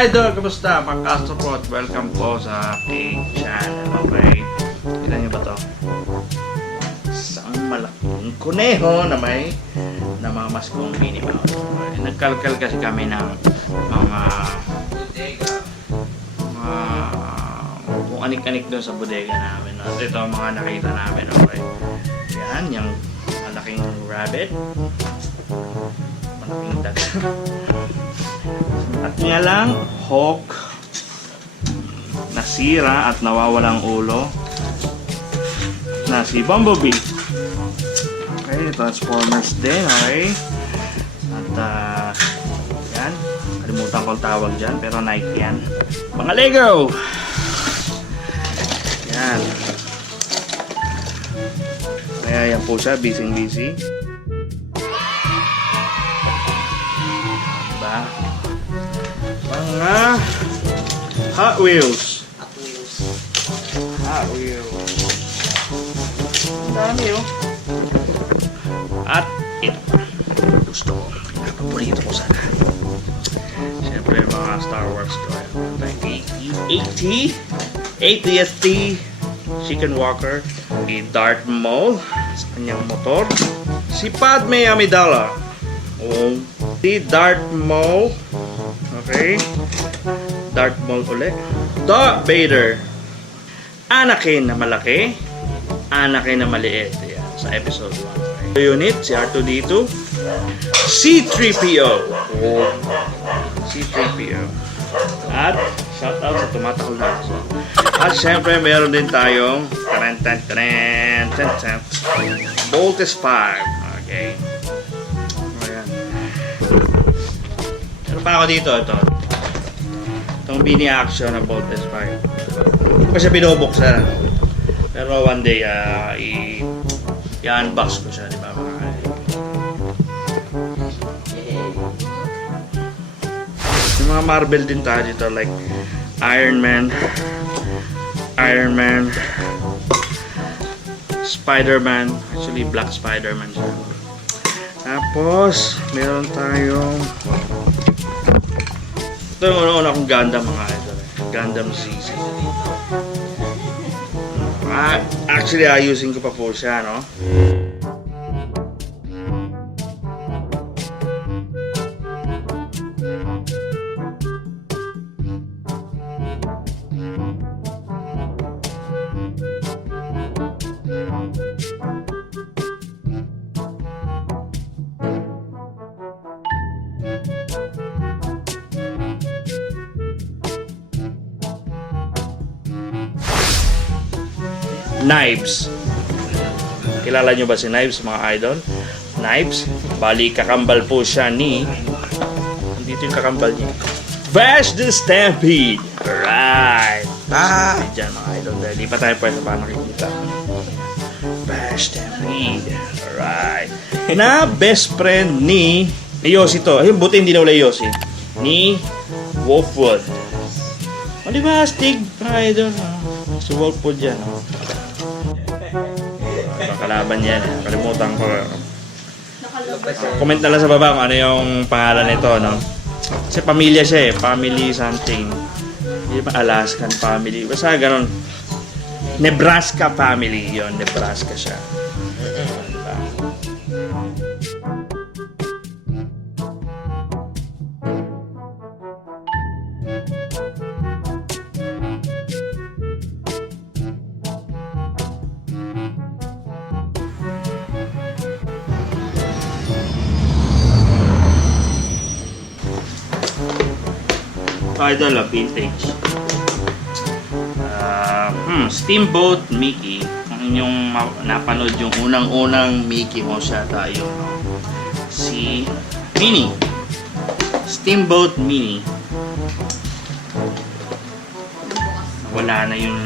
idol, kamusta? Mga Castro po at welcome po sa aking channel. Okay, tignan nyo ba to? Isang malaking kuneho na may namamaskong Minnie Mouse. Okay. Nagkalkal kasi kami ng mga kung anik-anik doon sa bodega namin. At ito ang mga nakita namin. Okay, yan, yung malaking rabbit, malaking daga. At nga lang, hawk, nasira at nawawalang ulo na si Bumblebee. Okay, Transformers din, okay. At yan, kalimutan ko ang tawag dyan, pero Nike yan. Mga Lego! Yan. Kaya yan po siya, busy-busy. Diba? Mga Hot Wheels. Hot Wheels. Ang dami oh. At ito. Gusto ko. Paborito ko sana. Siyempre mga Star Wars ko. AT-ST Chicken Walker. Si Darth Maul sa kanyang motor. Si Padme Amidala. Si Darth Maul. Okay. Darth Maul ulit. Darth Vader. Anakin na malaki. Anakin na maliit. Ayan, sa episode 1. Unit, si R2-D2. C-3PO. C-3PO. At, shoutout sa tumatakol na aso. At syempre, meron din tayong Voltes 5. Okay. Ayan. Meron pa ako dito, ito. Itong mini action na Voltes 5. Kasi binubuksan. Pero one day, i-unbox ko siya, di ba mga kaya? Yung mga Marvel din tayo dito, like Iron Man, Spider-Man, actually Black Spider-Man siya. Tapos, meron tayong ito yung una-una kong Gundam mga idol. Gundam ZZ. Actually, ayusin ko pa po siya, no? Knives. Kilala nyo ba si Knives mga idol? Knives, bali kakambal po siya ni, dito yung kakambal niya, Vash the Stampede. Alright. Diyan mga idol, dahil di pa tayo pwede pa nakikita. Vash Stampede. Alright. Na best friend ni Yossi to. Ayun, buti hindi na wala Yossi. Ni Wolfwood. O diba, Stig mga idol? Si Wolfwood yan. Kalaban yan. Kalimutan ko. Comment na lang sa baba kung ano yung pangalan nito, no? Kasi pamilya siya eh. Family something. Hindi ba Alaskan family? Basta ganun. Nebraska family yon. Nebraska siya. Diba? Idol of vintage. Steamboat Mickey. Kung inyong napanood yung unang-unang Mickey Mouse yata yun. Si Minnie. Steamboat Minnie. Wala na yung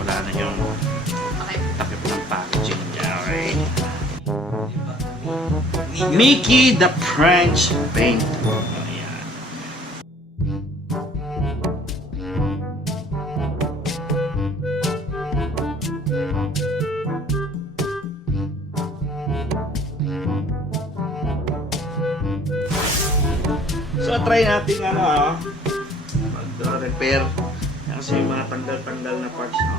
wala na yung takip ng packaging niya. Okay. Mickey the French Paint. So try natin repair. Kasi yung mga tanggal-tanggal na parts, no?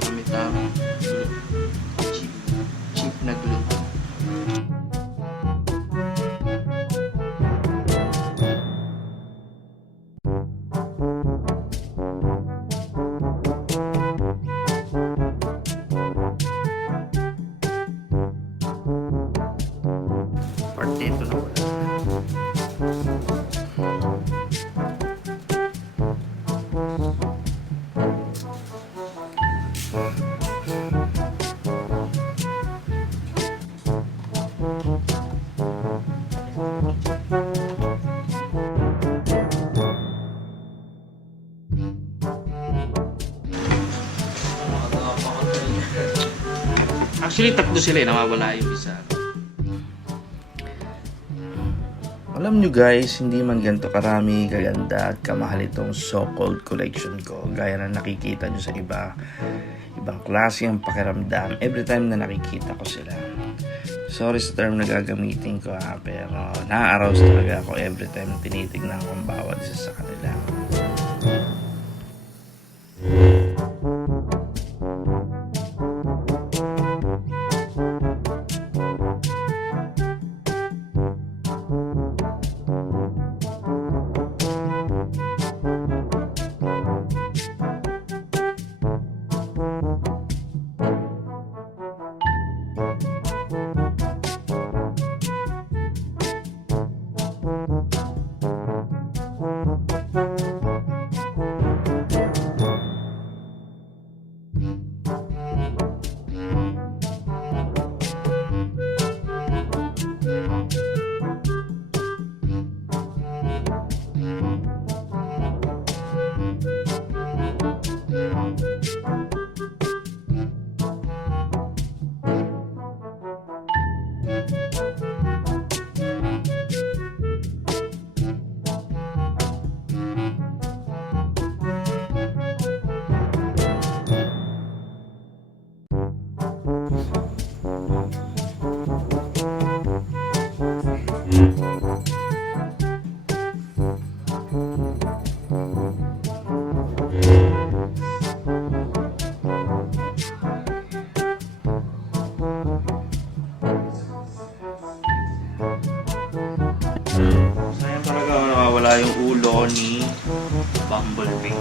Gamit ang glue. Cheap na glue. Part dito na wala. Actually, tatlo sila eh. Nawawala yung isa. Alam nyo guys, hindi man ganito karami, kaganda at kamahal itong so-called collection ko. Gaya na nakikita nyo sa iba. Ibang klase ang pakiramdam every time na nakikita ko sila. Sorry sa term na gagamitin ko ha, pero na-arouse talaga ako every time na tinitignan ko ang bawat isa sa kanila. Sayang talaga nawawala yung ulo ni Bumblebee.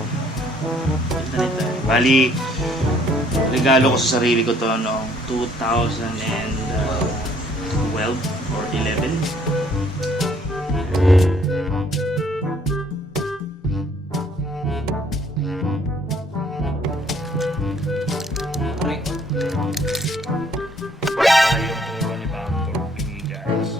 Bali, regalo ko sa sarili ko to noong 2012 or 11. Yung ulo ni Bumblebee, guys.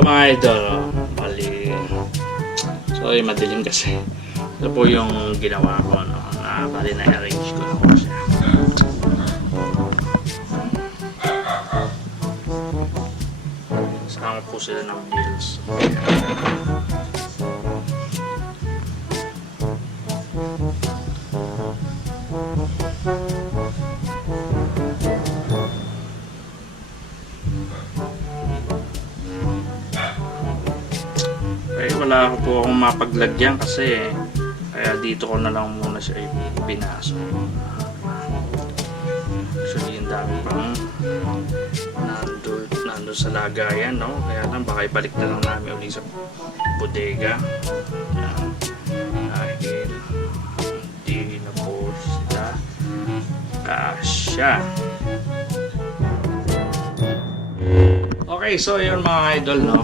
Mga idol, bali, sorry madilim kasi. Ito po yung ginawa ko, no, na bali na-arrange ko na po siya. Kasama po sila ng bills. wala po akong mapaglagyan kasi kaya dito ko na lang muna siya ipinaso. Actually, yung dami pang nandun sa lagayan, no? Kaya lang, baka ibalik na lang namin ulit sa bodega. Yan. Dahil hindi na po sila kasya. Okay, so yun mga idol, no?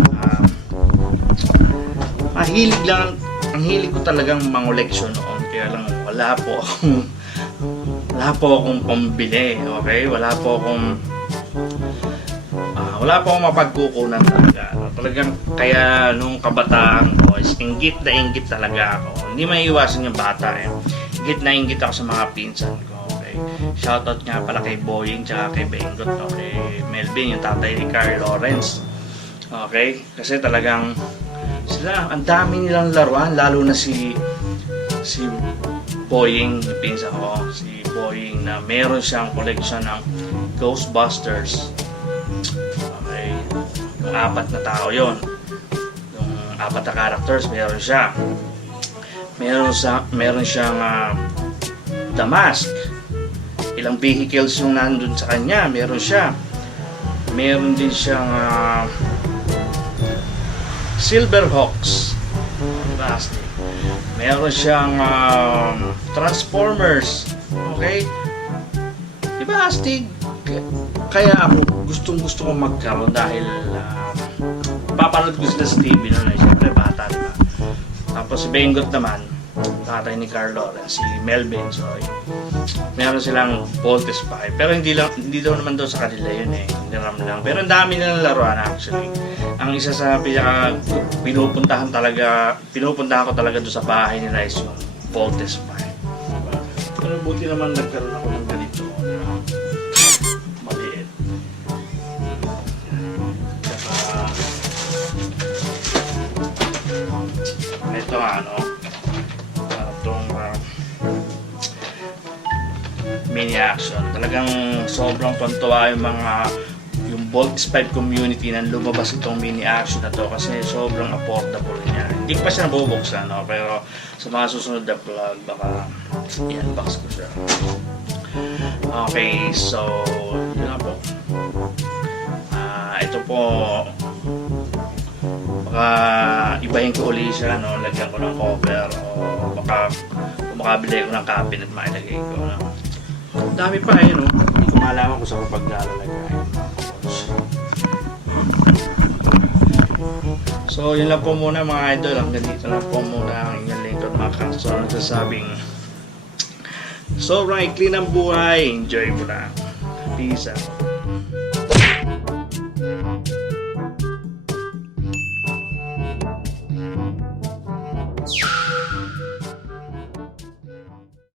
Mahilig lang, ang hilig ko talagang mangoleksyon noon, kaya lang wala po akong pambili, okay? Wala po akong mapagkukunan talaga. Talagang kaya nung kabataan ko is inggit talaga ako. Hindi maiiwasan yung bata eh. Inggit ako sa mga pinsan ko. Okay? Shoutout nga pala kay Boying tsaka kay Bengot, okay? Melvin, yung tatay ni Carl Lawrence. Okay? Kasi talagang sila, ang dami nilang laruan, lalo na si Boying, yung pinsan ko, si Boying, na meron siyang collection ng Ghostbusters. Okay, yung 4 na tao yon, yung 4 na characters, meron siya. Meron siyang The Mask. Ilang vehicles yung nandun sa kanya, meron siya. Meron din siyang Silverhawks, plastic. Meron siyang Transformers, okay? Diba astig? Kaya ako gustong-gusto kong magkaroon dahil papanood ko sila sa TV noon eh, syempre bata, diba? Tapos si Bengot naman, tatay ni Carl Lawrence, si Melvin, so meron silang Voltes 5, pero hindi daw naman daw sa kanila yun eh, hindi naman lang. Pero ang dami nilang laruan actually. Ang isa sa pinupuntahan ko talaga doon sa bahay nila is yung Voltes 5. Diba? Pero buti naman nagkaroon ako ng ganito. Maliit. Saka ito itong mini action. Talagang sobrang tuwa yung Voltes 5 community na lumabas itong mini action na to kasi sobrang affordable niya. Hindi ko pa siya nabubuksan, no? Pero sa mga susunod na vlog baka i-unbox ko siya. Okay, so yun na po. Ito po, baka ibahin ko ulit siya, no? Lagyan ko ng cover o baka makabili ko ng cabinet, mailagay ko na. Dami pa eh, no? Hindi ko malaman kung saan ko paglalagay. So yun lang po muna mga idol, hanggang dito lang po muna ang inyong lingkod mga kaso nagsasabing sobrang ikli ng buhay, enjoy mo lang, peace out.